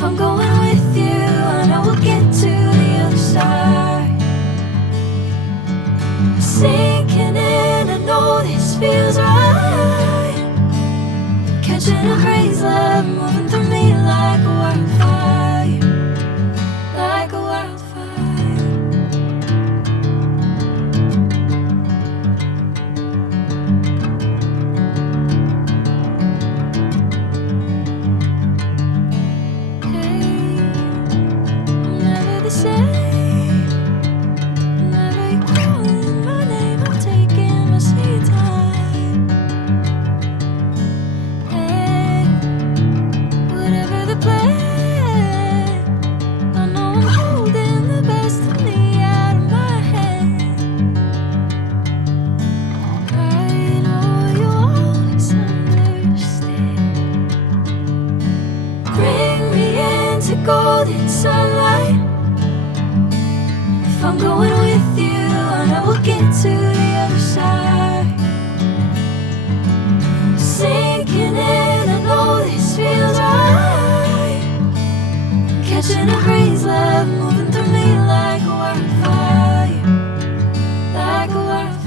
If I'm going with you, I know we'll get to the other side. Sinking in, I know this feels right. Catching a crazy love, moving through me like a wildfire, like a wildfire. Hey, I'm never the same. Whenever you're calling my name, I'm taking my sweet time. Hey, whatever the plan, I know I'm holding the best of me out of my hand. I know you'll always understand. Bring me into golden sunlight. If I'm going with you, I know we'll get to the other side. Sinking in, I know this feels right. Catching a crazy love, moving through me like a wildfire, like a wildfire.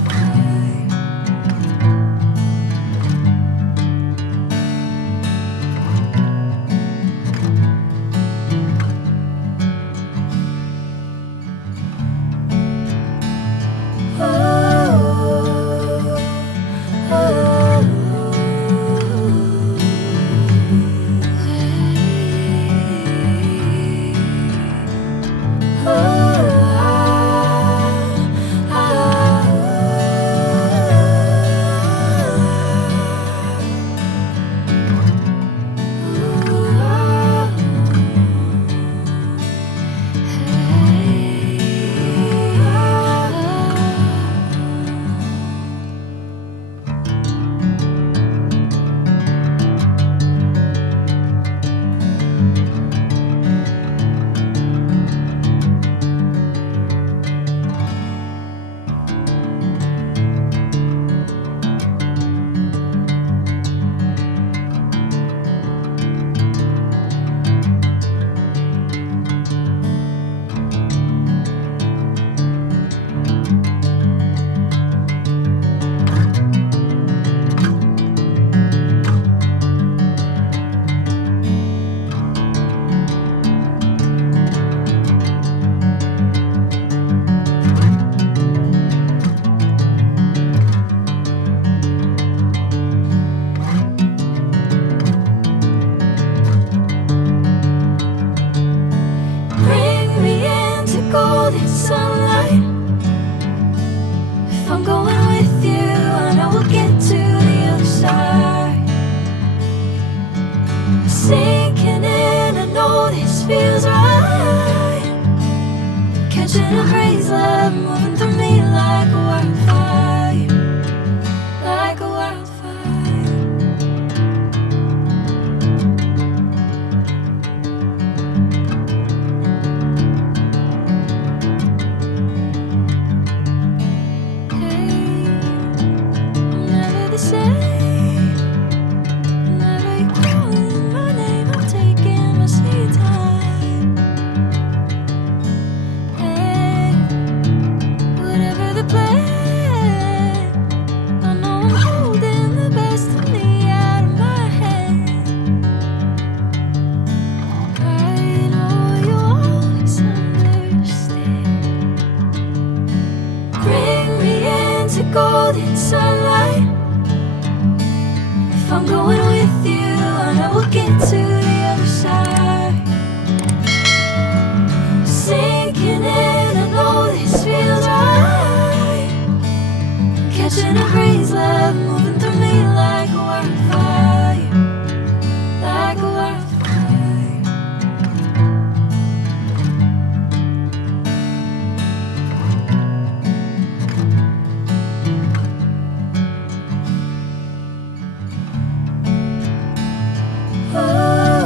Bring me into golden sunlight. If I'm going with you, I know we'll get to the other side. Sinking in, I know this feels right. Catching a crazy love, moving through me like a wildfire, like a wildfire. Hey, I'm never the same. Whenever you're calling my name, I'm taking my sweet time. Hey, whatever the plan, I know I'm holding the best of me out of my hand. I know you'll always understand. Bring me into golden sunlight. If I'm going with you, I know we'll get to the other side. Sinking in, I know this feels right. Catching a crazy love, moving through me like a wildfire, like a wildfire. Oh.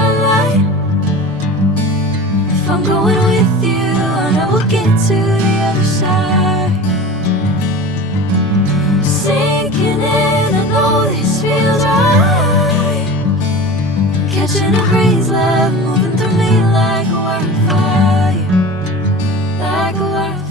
sunlight. If I'm going with you, I know we'll get to the other side. Sinking in, I know this feels right. Catching a breeze, love moving through me like a wildfire, like a wildfire.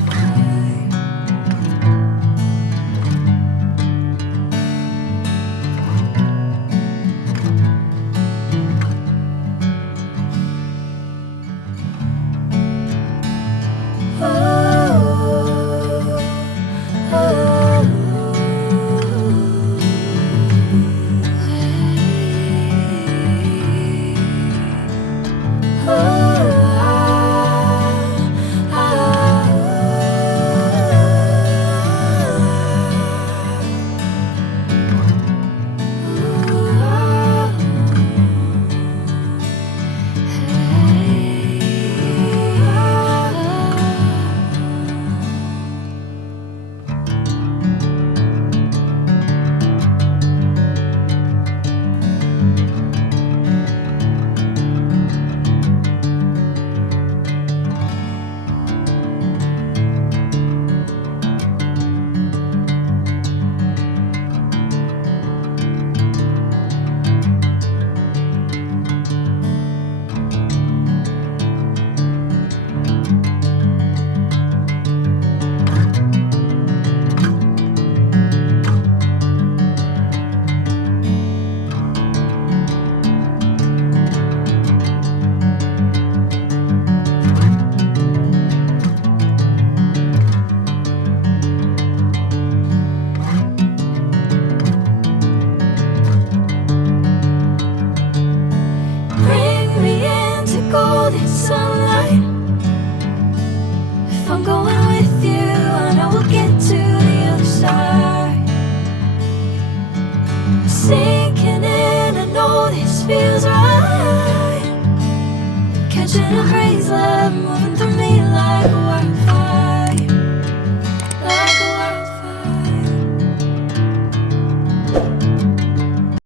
Sinking in, I know this feels right. Catching a breeze, love moving through